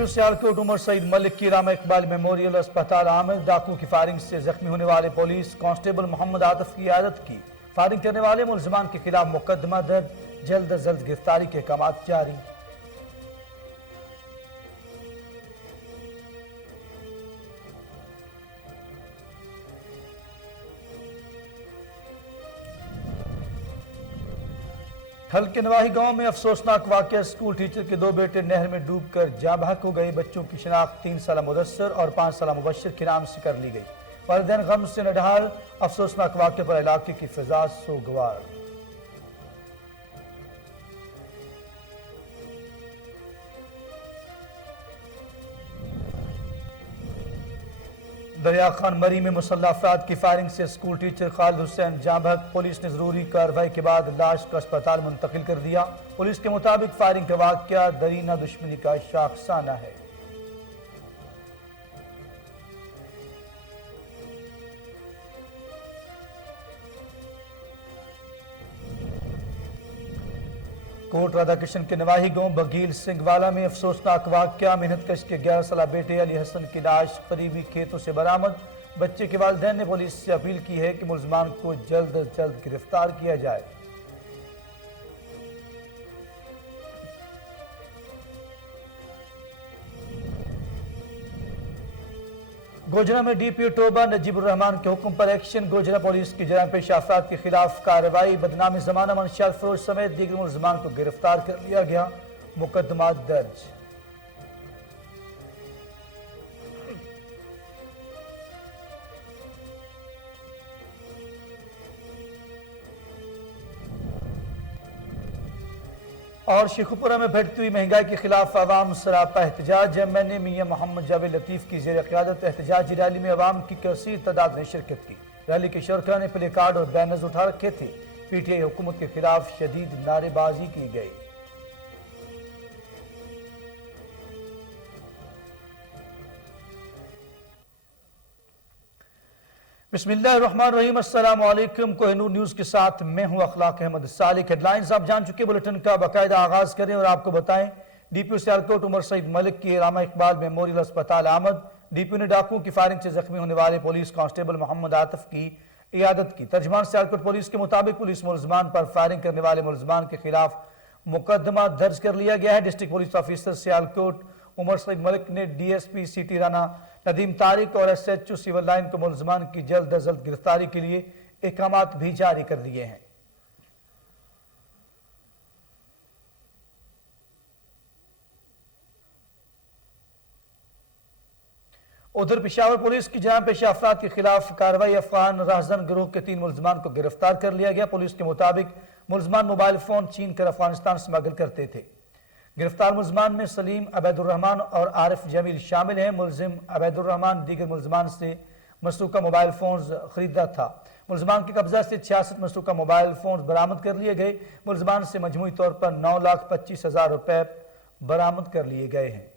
پی او سیالکوٹ عمر سعید ملک کی علامہ اقبال میموریل اسپتال عامر ڈاکو کی فائرنگ سے زخمی ہونے والے پولیس کانسٹیبل محمد عاطف کی عیادت کی۔ فائرنگ کرنے والے ملزمان کے خلاف مقدمہ درج، جلد از جلد گرفتاری کے احکامات جاری۔ ٹھل کے نواحی گاؤں میں افسوسناک واقعہ، اسکول ٹیچر کے 2 بیٹے نہر میں ڈوب کر جاں بحق ہو گئے۔ بچوں کی شناخت 3 سالہ مدثر اور 5 سالہ مبشر کے نام سے کر لی گئی۔ والدین غم سے نڈھال، افسوسناک واقعے پر علاقے کی فضا سوگوار۔ دریا خان مری میں مسلح افراد کی فائرنگ سے اسکول ٹیچر خالد حسین جاں بحق۔ پولیس نے ضروری کارروائی کے بعد لاش کو اسپتال منتقل کر دیا۔ پولیس کے مطابق فائرنگ کا واقعہ درینہ دشمنی کا شاخسانہ ہے۔ کوٹ رادھا کرشن کے نواحی گاؤں بگیل سنگھ والا میں افسوسناک واقعہ، محنت کش کے 11 سالہ بیٹے علی حسن کی لاش قریبی کھیتوں سے برآمد۔ بچے کے والدین نے پولیس سے اپیل کی ہے کہ ملزمان کو جلد از جلد گرفتار کیا جائے۔ گوجرہ میں ڈی پی او ٹوبہ نجیب الرحمان کے حکم پر ایکشن۔ گوجرہ پولیس کی جرائم پیشہ افراد کے خلاف کارروائی، بدنام زمانہ منشیات فروش سمیت دیگر ملزمان کو گرفتار کر لیا گیا، مقدمات درج۔ اور شیخوپورہ میں بڑھتی ہوئی مہنگائی کے خلاف عوام سراپا احتجاج۔ ایم این اے میاں محمد جاوید لطیف کی زیر قیادت احتجاجی ریلی میں عوام کی کثیر تعداد نے شرکت کی۔ ریلی کے شرکاء نے پلے کارڈ اور بینرز اٹھا رکھے تھے۔ پی ٹی آئی حکومت کے خلاف شدید نعرے بازی کی گئی۔ بسم اللہ الرحمن الرحیم، السلام علیکم۔ کوہ نور نیوز کے ساتھ میں ہوں اخلاق احمد سالک۔ ہیڈ لائنز آپ جان چکے، بلٹن کا باقاعدہ آغاز کریں اور آپ کو بتائیں ڈی پی او سیالکوٹ عمر سعید ملک کی علامہ اقبال میموریل اسپتال آمد۔ ڈی پی او نے ڈاکو کی فائرنگ سے زخمی ہونے والے پولیس کانسٹیبل محمد عاطف کی عیادت کی۔ ترجمان سیالکوٹ پولیس کے مطابق پولیس ملزمان پر فائرنگ کرنے والے ملزمان کے خلاف مقدمہ درج کر لیا گیا ہے۔ District police officer Sialkot Umar Saeed Malik نے D S P city Rana Nadeem Tariq اور S H O civil line کو ملزمان کی جلد از جلد گرفتاری کے لیے احکامات بھی جاری کر دیے ہیں۔ ادھر پشاور پولیس کی جرائم پیشہ افراد کے خلاف کارروائی، افغان راہزن گروہ کے 3 ملزمان کو گرفتار کر لیا گیا۔ پولیس کے مطابق ملزمان موبائل فون چھین کر افغانستان اسمگل کرتے تھے۔ گرفتار ملزمان میں سلیم، عبید الرحمان اور عارف جمیل شامل ہیں۔ ملزم عبید الرحمان دیگر ملزمان سے مسروقہ موبائل فونز خریدا تھا۔ ملزمان کے قبضہ سے 66 مسروقہ موبائل فونز برآمد کر لیے گئے۔ ملزمان سے مجموعی طور پر 9,25,000 روپے برآمد کر لیے گئے ہیں۔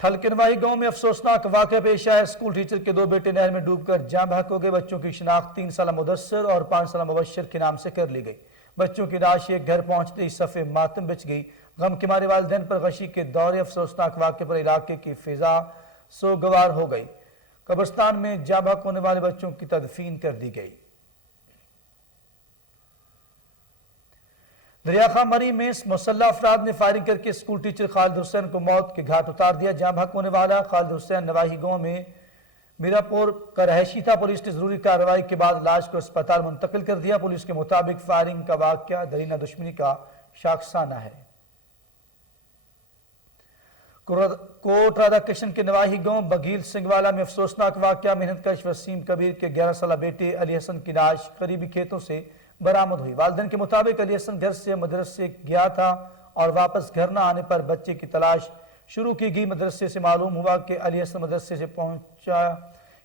ٹھل کے نواحی گاؤں میں افسوسناک واقعہ پیش آیا، اسکول ٹیچر کے 2 بیٹے نہر میں ڈوب کر جاں بحق ہو گئے۔ بچوں کی شناخت 3 سالہ مدثر اور 5 سالہ مبشر کے نام سے کر لی گئی۔ بچوں کی لاش ایک گھر پہنچتے ہی صف ماتم بچ گئی۔ غم کے مارے والدین پر غشی کے دورے، افسوسناک واقعے پر علاقے کی فضا سوگوار ہو گئی۔ قبرستان میں جاں بحق ہونے والے بچوں کی تدفین کر دی گئی۔ دریا خان مری میں مسلح افراد نے فائرنگ کر کے اسکول ٹیچر خالد حسین کو موت کے گھاٹ اتار دیا۔ جاں بحق ہونے والا خالد حسین نواحی گاؤں میں میراپور کا رہائشی تھا۔ پولیس نے ضروری کارروائی کے بعد لاش کو اسپتال منتقل کر دیا۔ پولیس کے مطابق فائرنگ کا واقعہ درینہ دشمنی کا شاخسانہ ہے۔ کوٹ رادھا کرشن کے نواحی گاؤں بگیل سنگھ والا میں افسوسناک واقعہ، محنت کش وسیم کبیر کے 11 سالہ بیٹے علی حسن کی لاش قریبی کھیتوں سے برآمد ہوئی۔ والدین کے مطابق علی حسن گھر سے مدرسے گیا تھا اور واپس گھر نہ آنے پر بچے کی تلاش شروع کی گئی۔ مدرسے سے معلوم ہوا کہ علی حسن مدرسے سے پہنچا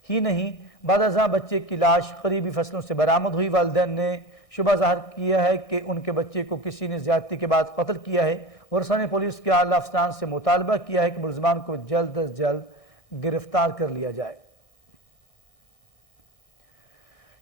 ہی نہیں۔ بعد ازاں بچے کی لاش قریبی فصلوں سے برآمد ہوئی۔ والدین نے شبہ ظاہر کیا ہے کہ ان کے بچے کو کسی نے زیادتی کے بعد قتل کیا ہے۔ ورثاء نے پولیس کے اعلیٰ افسران سے مطالبہ کیا ہے کہ ملزمان کو جلد از جلد گرفتار کر لیا جائے۔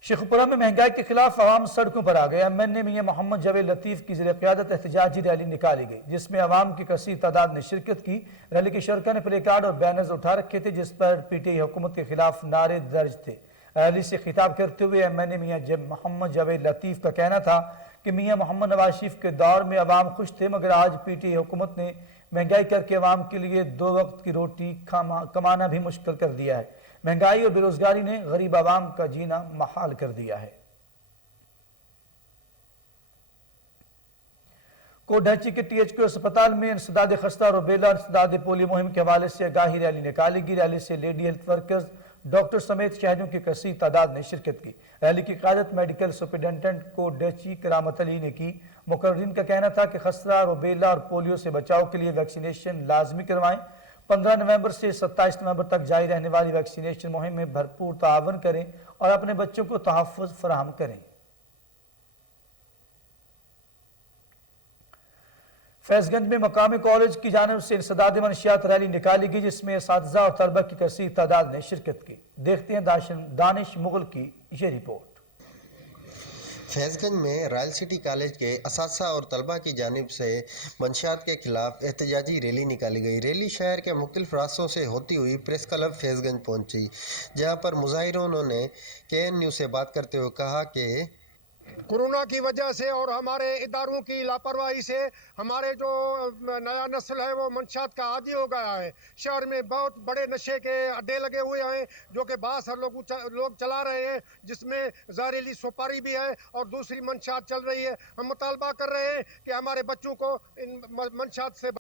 شیخوپورہ میں مہنگائی کے خلاف عوام سڑکوں پر آ گئے۔ MNA میاں محمد جاوید لطیف کی زیر قیادت احتجاجی ریلی نکالی گئی جس میں عوام کی کثیر تعداد نے شرکت کی۔ ریلی کے شرکا نے پلے کارڈ اور بینرز اٹھا رکھے تھے جس پر PTI حکومت کے خلاف نعرے درج تھے۔ ریلی سے خطاب کرتے ہوئے MNA میاں محمد جاوید لطیف کا کہنا تھا کہ میاں محمد نواز شریف کے دور میں عوام خوش تھے، مگر آج PTI حکومت نے مہنگائی کر کے عوام کے لیے 2 وقت کی روٹی کمانا بھی مشکل کر دیا ہے۔ مہنگائی اور بیروزگاری نے غریب عوام کا جینا محال کر دیا ہے۔ کوڈھچی کے THQ اسپتال میں انسداد خستہ روبیلا انسداد پولیو مہم کے حوالے سے آگاہی ریلی نکالی گئی۔ ریلی سے لیڈی ہیلتھ ورکرز، ڈاکٹر سمیت شہریوں کی کثیر تعداد نے شرکت کی۔ ریلی کی قیادت میڈیکل سپرنٹینڈنٹ کوڈھچی کرامت علی نے کی۔ مقررین کا کہنا تھا کہ خسرہ، روبیلا اور پولیو سے بچاؤ کے لیے ویکسینیشن لازمی کروائیں۔ 15 نومبر سے 27 نومبر تک جاری رہنے والی ویکسینیشن مہم میں بھرپور تعاون کریں اور اپنے بچوں کو تحفظ فراہم کریں۔ فیض گنج میں مقامی کالج کی جانب سے انسداد منشیات ریلی نکالی گئی جس میں اساتذہ اور طلبہ کی کثیر تعداد نے شرکت کی۔ دیکھتے ہیں دانش مغل کی یہ رپورٹ۔ فیض گنج میں رائل سٹی کالج کے اساتذہ اور طلبہ کی جانب سے منشیات کے خلاف احتجاجی ریلی نکالی گئی۔ ریلی شہر کے مختلف راستوں سے ہوتی ہوئی پریس کلب فیض گنج پہنچی، جہاں پر مظاہرینوں نے KN نیوز سے بات کرتے ہوئے کہا کہ کورونا کی وجہ سے اور ہمارے اداروں کی لاپرواہی سے ہمارے جو نیا نسل ہے وہ منشیات کا عادی ہو گیا ہے۔ شہر میں بہت بڑے نشے کے اڈے لگے ہوئے ہیں جو کہ باہر لوگ چلا رہے ہیں، جس میں زہریلی سپاری بھی ہے اور دوسری منشیات چل رہی ہے۔ ہم مطالبہ کر رہے ہیں کہ ہمارے بچوں کو ان منشیات سے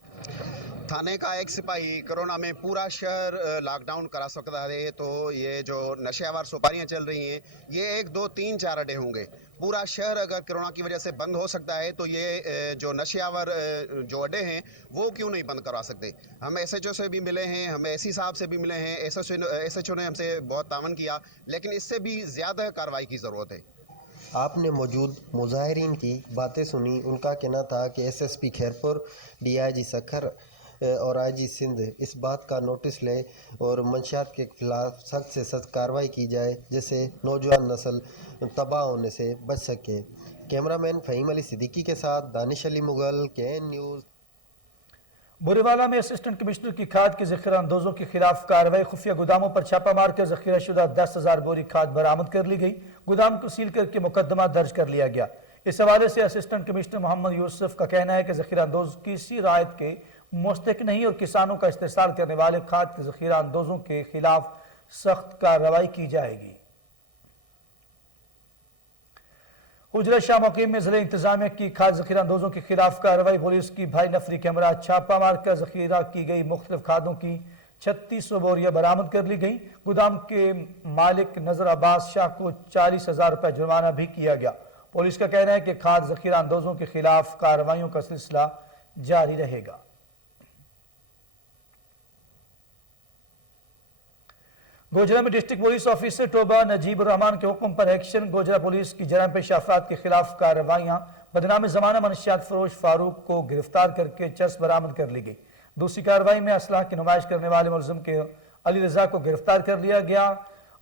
تھانے کا ایک سپاہی کرونا میں پورا شہر لاک ڈاؤن کرا سکتا ہے، تو یہ جو نشے آور سپاریاں چل رہی ہیں یہ 1 2 3 4 اڈے ہوں گے۔ پورا شہر اگر کرونا کی وجہ سے بند ہو سکتا ہے تو یہ جو نشے آور جو اڈے ہیں وہ کیوں نہیں بند کروا سکتے؟ ہم SHO سے بھی ملے ہیں، ہم AC صاحب سے بھی ملے ہیں، SHO نے ہم سے بہت تعاون کیا، لیکن اس سے بھی زیادہ کارروائی کی ضرورت ہے۔ آپ نے موجود مظاہرین کی باتیں سنی۔ ان کا کہنا تھا کہ SSP خیرپور، DIG سکھر اور IG سندھ اس بات کا نوٹس لیں اور منشیات کے خلاف سخت سے سخت کارروائی کی جائے جس سے نوجوان نسل تباہ ہونے سے بچ سکے۔ کیمرامین فہیم علی صدیقی کے ساتھ دانش علی مغل، KN نیوز۔ بوریوالا میں اسسٹنٹ کمشنر کی کھاد کے ذخیرہ اندوزوں کے خلاف کارروائی۔ خفیہ گوداموں پر چھاپہ مار کر ذخیرہ شدہ 10,000 بوری کھاد برآمد کر لی گئی۔ گودام کو سیل کر کے مقدمہ درج کر لیا گیا۔ اس حوالے سے اسسٹنٹ کمشنر محمد یوسف کا کہنا ہے کہ ذخیرہ اندوز کسی رعایت کے مستحق نہیں اور کسانوں کا استحصال کرنے والے کھاد کے ذخیرہ اندوزوں کے خلاف سخت کارروائی کی جائے گی۔ حجرہ شاہ مقیم میں ضلع انتظامیہ کی کھاد ذخیرہ اندوزوں کے خلاف کارروائی۔ پولیس کی بھائی نفری کے ہمراہ چھاپہ مار کر ذخیرہ کی گئی مختلف کھادوں کی 3600 بوریاں برآمد کر لی گئی۔ گودام کے مالک نذر عباس شاہ کو 40,000 روپے جرمانہ بھی کیا گیا۔ پولیس کا کہنا ہے کہ کھاد ذخیرہ اندوزوں کے خلاف کارروائیوں کا سلسلہ جاری رہے گا۔ گوجرہ میں ڈسٹرکٹ پولیس آفیسر ٹوبہ نجیب الرحمان کے حکم پر ایکشن۔ گوجرہ پولیس کی جرائم پیشہ افراد کے خلاف کارروائیاں۔ بدنام زمانہ منشیات فروش فاروق کو گرفتار کر کے چرس برآمد کر لی گئی۔ دوسری کارروائی میں اسلحہ کی نمائش کرنے والے ملزم کے علی رضا کو گرفتار کر لیا گیا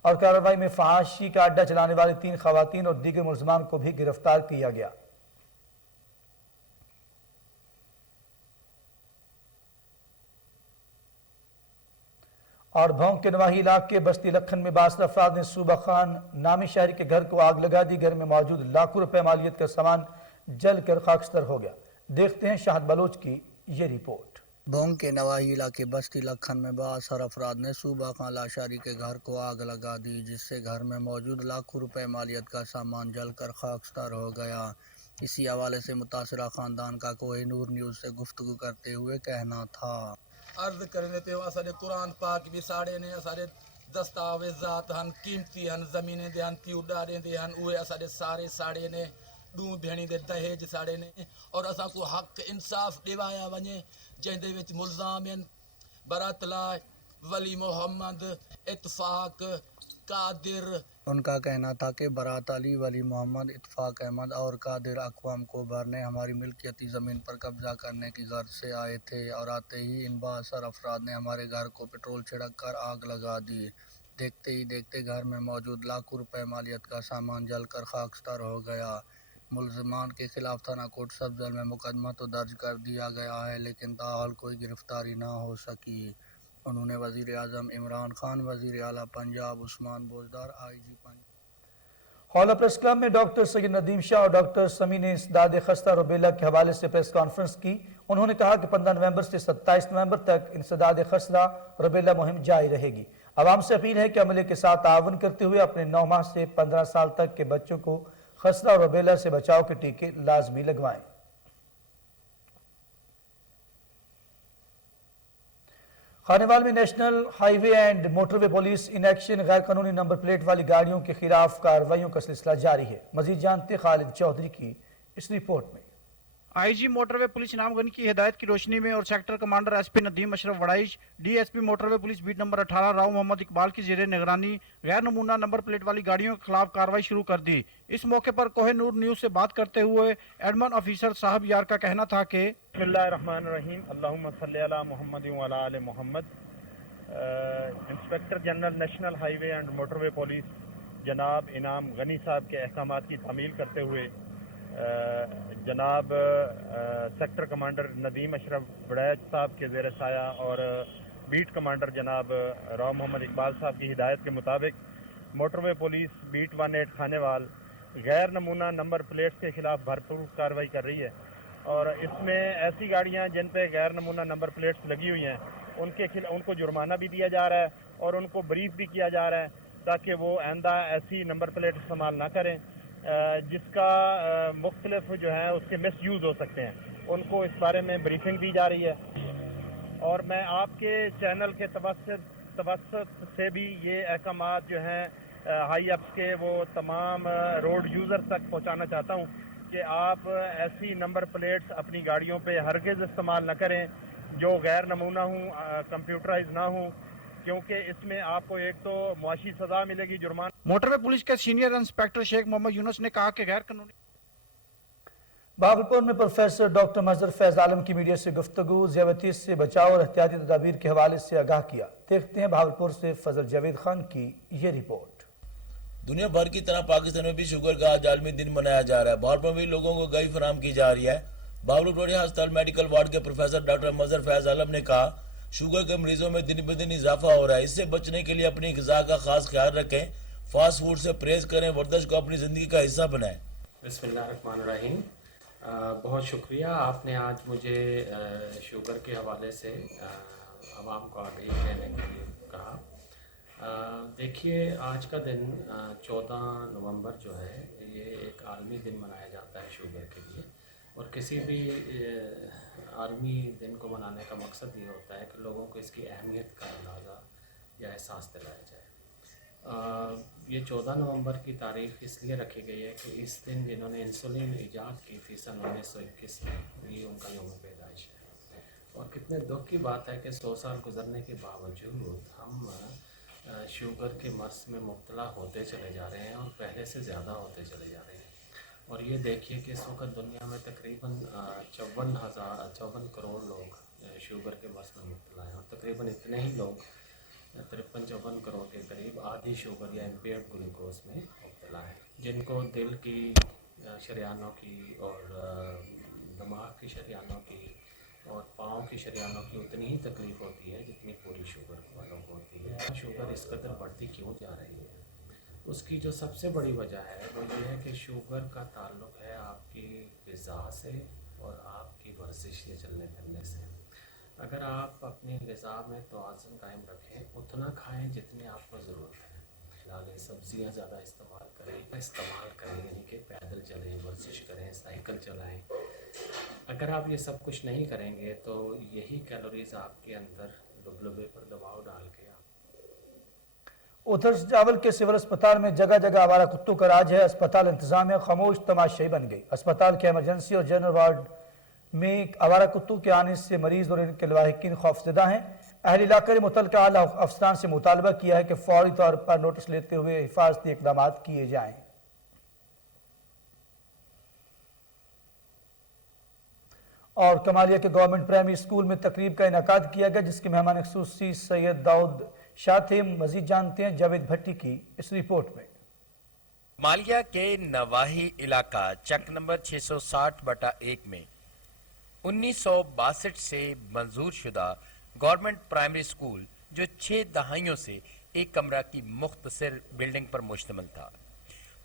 اور کارروائی میں فحاشی کا اڈہ چلانے والی 3 خواتین اور دیگر ملزمان کو بھی گرفتار کیا گیا۔ اور بھونگ کے نواحی علاقے بستی لکھن میں بااثر افراد نے صوبہ خان نامی شہری کے گھر کو آگ لگا دی۔ گھر میں موجود لاکھوں روپے مالیت کا سامان جل کر خاکستر ہو گیا۔ دیکھتے ہیں شاہد بلوچ کی یہ رپورٹ۔ بھونگ کے نواحی علاقے بستی لکھن میں بااثر افراد نے صوبہ خان لاشاری کے گھر کو آگ لگا دی جس سے گھر میں موجود لاکھوں روپے مالیت کا سامان جل کر خاکستر ہو گیا۔ اسی حوالے سے متاثرہ خاندان کا کوہ نور نیوز سے گفتگو کرتے ہوئے کہنا تھا۔ عرض کرنے تے اساڑے قرآن پاک بھی ساڑے نے، اساڑے دستاویزات ہن قیمتی ہن، زمینیں دے ہن تیو ڈاڑیں دے ہن، اوے اساڑے سارے ساڑے نے، ڈوں بھیڑی دے دہیج ساڑے نے، اور اساں کو حق انصاف ڈیوایا ونجے جن دے وچ ملزام ہیں برات اللہ، ولی محمد، اتفاق، قادر۔ ان کا کہنا تھا کہ برات علی، ولی محمد، اتفاق احمد اور قادر اقوام کو بھرنے ہماری ملکیتی زمین پر قبضہ کرنے کی غرض سے آئے تھے اور آتے ہی ان بااثر افراد نے ہمارے گھر کو پٹرول چھڑک کر آگ لگا دی۔ देखते ही देखते घर में मौजूद लाखों रुपए मालियत का सामान जलकर खाकसार हो गया। मुलजमान के खिलाफ थाना कोट सफदर में मुकदमा तो दर्ज कर दिया गया है, लेकिन ताहाल कोई गिरफ्तारी ना हो सकी। उन्होंने वज़ीर आज़म इमरान खान, वज़ीर आला Punjab Usman Buzdar, IG Punjab hall press club में डॉक्टर सैयद नदीम शाह और डॉक्टर समी ने इंसदाद खस्ता रुबेला के हवाले से प्रेस कॉन्फ्रेंस की। उन्होंने कहा कि 15 नवंबर से 27 नवंबर तक इंसदाद खस्ता रुबेला मुहिम जारी रहेगी। आवाम से अपील है कि अमले के साथ ताउन करते हुए अपने 9 माह से 15 साल तक के बच्चों को खस्ता और रुबेला से बचाव के टीके लाजमी लगवाएं। खानेवाल में national highway and motorway police in action गैर कानूनी नंबर प्लेट वाली गाड़ियों के खिलाफ कार्रवाइयों का सिलसिला जारी है। मजीद जानते खालिद चौधरी की इस रिपोर्ट में। IG मोटरवे पुलिस इनामगंज की हिदायत की रोशनी में और sector commander SP Nadeem Ashraf Waraich, DSP motorway police beat number 18 Rao Mohammad Iqbal की जेर निगरानी गैर नमूना नंबर प्लेट वाली गाड़ियों के खिलाफ कार्रवाई शुरू कर दी। इस मौके पर कोहिनूर न्यूज से बात करते हुए एडमन ऑफिसर साहब यार का कहना था कि बिस्मिल्लाहिर्रहमानिर्रहीम, अल्लाहुम्मा सल्ली अला मुहम्मद व अला आले Muhammad. Inspector general national highway and motorway police जनाब इनाम गनी साहब के अहकामात की तामील करते हुए जनाब सेक्टर कमांडर नदीम अशरफ बड़ैच साहब के ज़ेर साया और बीट कमांडर जनाब राव मोहम्मद इकबाल साहब की हिदायत के मुताबिक मोटरवे पुलिस बीट 18 खानेवाल गैर नमूना नंबर प्लेट्स के खिलाफ भरपूर कार्रवाई कर रही है। और इसमें ऐसी गाड़ियां जिन पे गैर नमूना नंबर प्लेट्स लगी हुई हैं उनको जुर्माना भी दिया जा रहा है और उनको ब्रीफ भी किया जा रहा है ताकि वो आइंदा ऐसी नंबर प्लेट इस्तेमाल ना करें जिसका मुख्तलिफ जो है उसके मिस यूज़ हो सकते हैं। उनको इस बारे में ब्रीफिंग दी जा रही है और मैं आपके चैनल के तवस्सुत से भी ये अहकामात जो हैं हाई अप्स के वो तमाम रोड यूज़र तक पहुंचाना चाहता हूं कि आप ऐसी नंबर प्लेट्स अपनी गाड़ियों पे हरगिज़ इस्तेमाल न करें जो गैर नमूना हूँ, कंप्यूटराइज ना हूँ, क्योंकि इसमें आपको एक तो मुआशी सज़ा मिलेगी, जुर्माना। मोटरवे पुलिस के सीनियर इंस्पेक्टर शेख मोहम्मद यूनुस ने कहा कि गैर कानूनी भागलपुर में प्रोफेसर डॉक्टर मजहर फैज आलम की मीडिया से गुफ्तगू ज़्यादती से बचाव और एहतियाती तदाबीर के हवाले से आगाह किया। देखते हैं भागलपुर से फजल जावेद खान की ये रिपोर्ट। दुनिया भर की तरह पाकिस्तान में भी शुगर का आज आलमी दिन मनाया जा रहा है। भागलपुर में भी लोगों को गई फराम की जा रही है। भागलपुर अस्पताल मेडिकल वार्ड के प्रोफेसर डॉक्टर मजहर फैज आलम ने कहा, शुगर के मरीजों में दिन ब दिन इजाफा हो रहा है। इससे बचने के लिए अपनी ग़िज़ा का खास ख्याल रखें, फास्ट फूड से परहेज करें, वर्जिश को अपनी ज़िंदगी का हिस्सा बनाएं। बिस्मिल्लाहिर्रहमानिर्रहीम। बहुत शुक्रिया, आपने आज मुझे शुगर के हवाले से आवाम को आगे कहने के लिए कहा। देखिए, आज का दिन 14 नवंबर जो है ये एक आलमी दिन मनाया जाता है शुगर के लिए, और किसी भी आलमी दिन को मनाने का मकसद ये होता है कि लोगों को इसकी अहमियत का अंदाज़ा या एहसास दिलाया जाए। ये 14 नवंबर की तारीख इसलिए रखी गई है कि इस दिन जिन्होंने इंसुलिन ईजाद की थी सन 1921 में, ये उनका यौम पैदाइश है। और कितने दुख की बात है कि 100 साल गुजरने के बावजूद हम शुगर के मर्ज में मुब्तला होते चले जा रहे हैं और पहले से ज़्यादा होते चले जा रहे हैं। और ये देखिए कि इस वक्त दुनिया में तकरीबन 54 करोड़ लोग शुगर के मर्ज में मुब्तला हैं, और तकरीबन इतने ही लोग 53-54 करोड़ के करीब आधी शुगर या इम्पेयर्ड ग्लूकोज में मुब्तला हैं, जिनको दिल की शरियानों की और दिमाग की शरियानों की और पाँव की शरियानों की उतनी ही तकलीफ़ होती है जितनी पूरी शुगर वालों को होती है। शुगर इस कदर बढ़ती क्यों जा रही है? उसकी जो सबसे बड़ी वजह है वो ये है कि शुगर का ताल्लुक़ है आपकी ग़िज़ा से और आपकी वर्जिश या चलने फिरने से। अगर आप अपनी ग़िज़ा में तवाज़ुन कायम रखें, उतना खाएं जितनी आपको ज़रूरत है, दालें सब्ज़ियाँ ज़्यादा इस्तेमाल करें, यानी कि पैदल चलें, वर्जिश करें, साइकिल चलाएं। अगर आप ये सब कुछ नहीं करेंगे तो यही कैलोरीज आपके अंदर लुबलुबे पर दबाव डाल के उधर जावल के सिविल अस्पताल में जगह जगह आवारा कुत्तों का राज है। अस्पताल इंतजामिया खामोश तमाशाई बन गई। अस्पताल के इमरजेंसी और जनरल वार्ड में आवारा कुत्तों के आने से मरीज और इनके लवाहिकीन खौफजदा हैं। अहल इलाके ने मुतल्लिका आला अफसरान से मुतालबा किया है कि फौरी तौर पर नोटिस लेते हुए हिफाजती इक़दाम किए जाएँ। और कमालिया के गवर्नमेंट प्राइमरी स्कूल में तकरीब का इनेकाद किया गया, जिसके मेहमान खुसूसी सैयद दाऊद साथ ही मजीद जानते हैं जावेद भट्टी की इस रिपोर्ट में। मालिया के नवाही इलाका चक नंबर 660/1 में 1962 से मंजूर शुदा गवर्नमेंट प्राइमरी स्कूल जो 6 दहाइयों से एक कमरा की मुख्तसर बिल्डिंग पर मुश्तमिल था।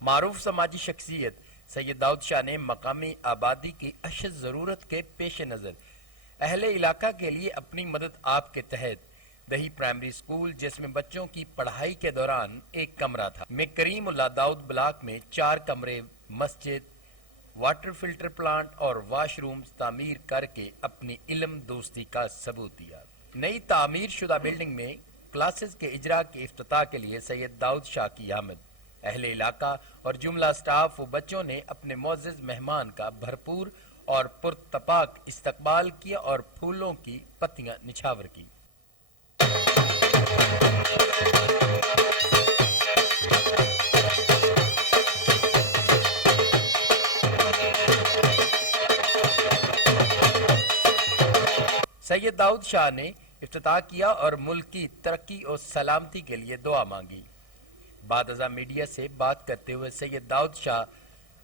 मारूफ समाजी शख्सियत सैयद दाऊद शाह ने मकामी आबादी की अशद ज़रूरत के पेश नज़र अहले इलाका के लिए अपनी मदद आप के तहत दही प्राइमरी स्कूल जिसमें बच्चों की पढ़ाई के दौरान एक कमरा था में करीम उल्ला दाऊद ब्लॉक में 4 कमरे, मस्जिद, वाटर फिल्टर प्लांट और वाशरूम्स तामीर करके अपनी इल्म दोस्ती का सबूत दिया। नई तामीर शुदा बिल्डिंग में क्लासेस के इजरा के इफ्तिताह के लिए सैयद दाऊद शाह की आमद अहले इलाका और जुमला स्टाफ व बच्चों ने अपने मोअज़्ज़ज़ मेहमान का भरपूर और पुरतपाक इस्तकबाल किया और फूलों की पत्तियां निछावर की। सैयद दाऊद शाह ने इफ्तिताह किया और मुल्क की तरक्की और सलामती के लिए दुआ मांगी। बाद अज़ा मीडिया से बात करते हुए सैयद दाऊद शाह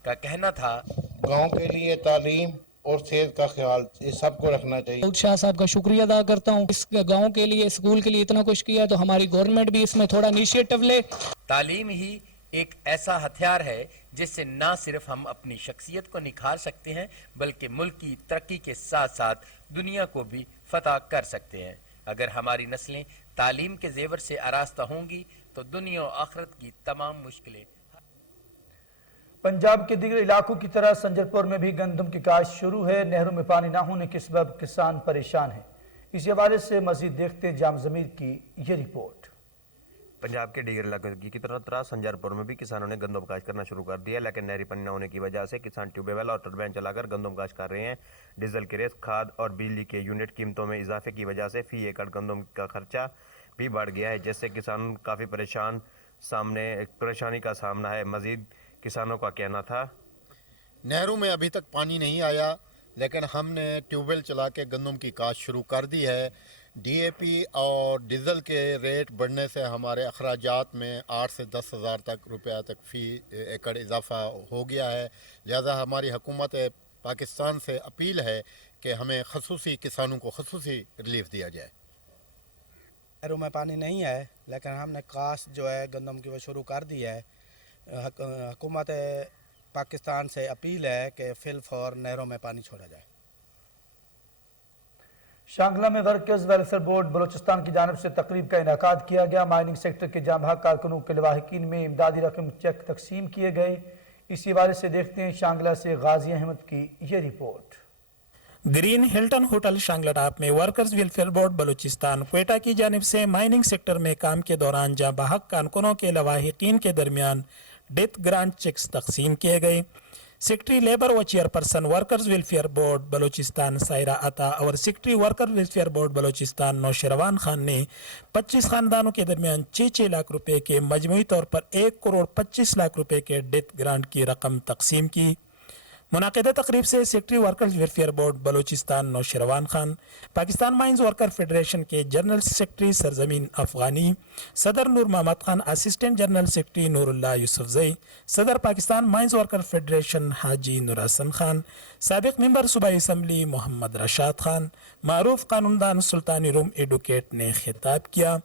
का कहना था, गांव के लिए तालीम और सेहत का ख्याल इस सबको रखना चाहिए। दाऊद शाह साहब का शुक्रिया अदा करता हूँ। इस गांव के लिए, स्कूल के लिए इतना कुछ किया तो हमारी गवर्नमेंट भी इसमें थोड़ा इनिशिएटिव ले। तालीम ही एक ऐसा हथियार है जिससे न सिर्फ हम अपनी शख्सियत को निखार सकते हैं बल्कि मुल्क की तरक्की के साथ साथ दुनिया को भी फतह कर सकते हैं। अगर हमारी नस्लें तालीम के जेवर से आरास्ता होंगी तो दुनिया और आखिरत की तमाम मुश्किलें। पंजाब के दीगर इलाकों की तरह संजरपुर में भी गंदम की काश्त शुरू है। नहरों में पानी न होने के सबब किसान परेशान हैं। इसी हवाले से मजीद देखते जाम ज़मीर की ये रिपोर्ट। पंजाब के दीगर इलाकों की तरह संजरपुर में भी किसानों ने गंदम काश्त करना शुरू कर दिया, लेकिन नहरी पानी न होने की वजह से किसान ट्यूबवेल और टरबाइन चलाकर गंदम काश्त कर रहे हैं। डीजल के रेट, खाद और बिजली के यूनिट कीमतों में इजाफे की वजह से फी एकड़ गंदम का खर्चा भी बढ़ गया है, जिससे किसान काफ़ी परेशानी का सामना है। मजीद किसानों का कहना था, नहरों में अभी तक पानी नहीं आया, लेकिन हमने ट्यूबवेल चला के गंदम की काश्त शुरू कर दी है। डीएपी और डीजल के रेट बढ़ने से हमारे अखराजात में 8 से 10 हज़ार रुपया तक फ़ी एकड़ इजाफा हो गया है। लिहाजा हमारी हुकूमत पाकिस्तान से अपील है कि हमें खसूसी किसानों को खसूसी रिलीफ दिया जाए। नहरों में पानी नहीं है, लेकिन हमने काश्त जो है गंदम की वो शुरू कर दी है। हुकूमत पाकिस्तान से अपील है कि फिल फौर नहरों में पानी छोड़ा जाए। शांगला में वर्कर्स वेलफेयर बोर्ड बलोचिस्तान की जानिब से तकरीब का इनेकाद किया गया। माइनिंग सेक्टर के जांबाज कारकुनों के लवाहिकीन में इमदादी रकम चेक तकसीम किए गए। इसी हवाले से देखते हैं शांगला से गाजी अहमद की ये report. Green Hilton hotel Shangla top में workers welfare board Balochistan Quetta की जानिब से माइनिंग सेक्टर में काम के दौरान जांबाज कारकुनों के लवाहिकीन के दरमियान डेथ ग्रांट चेक्स तकसीम किए गए। सेक्रेटरी लेबर व chairperson workers welfare board Balochistan Saira अता और secretary worker welfare board Balochistan Naushervan Khan ने 25 खानदानों के दरमियान 6 लाख रुपए के मजमूई तौर पर 1 करोड़ 25 लाख रुपए के डेथ ग्रांट की रकम तकसीम की। मुनाकिदा तकरीब से secretary workers welfare board Balochistan Naushervan Khan, Pakistan mines worker federation के जनरल सेक्रेटरी सरजमीन अफगानी, सदर Noor Mohammad Khan, assistant general secretary Noorullah Yousafzai, सदर Pakistan mines worker federation Haji Noor Hassan Khan, साबिक मेंबर सूबाई असम्बली मोहम्मद रशाद खान, मारूफ कानूनदान सुल्तानी रूम एडवोकेट ने खिताब किया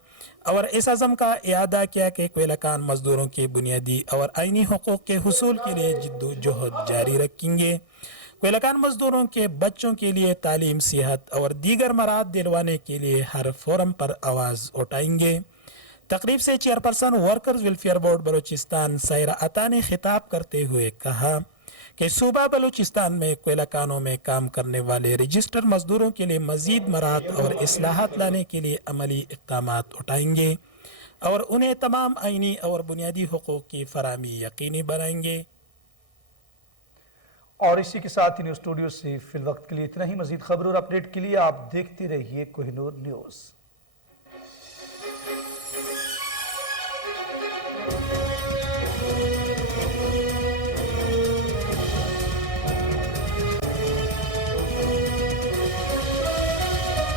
और इस अज़म का इयादा किया कि कोयलाकान मजदूरों के बुनियादी और आईनी हुकूक के हुसूल के लिए जिद्दोजहद जारी रखेंगे। कोयलाकान मजदूरों के बच्चों के लिए तालीम, सेहत और दीगर मराद दिलवाने के लिए हर फोरम पर आवाज़ उठाएंगे। तकरीब से chairperson workers welfare board Balochistan Saira अता ने खिताब करते हुए कहा कि सूबा बलूचिस्तान में कोयलाकानों में काम करने वाले रजिस्टर मजदूरों के लिए मजीद मराद और इस्लाहात लाने के लिए अमली इक़दामात उठाएंगे और उन्हें तमाम आईनी और बुनियादी हुकूक की फराहमी यकीनी बनाएंगे। और इसी के साथ ही न्यूज़ स्टूडियो से फिल वक्त के लिए इतना ही। मजीद खबर और अपडेट के लिए आप देखते रहिए कोहिनूर न्यूज़।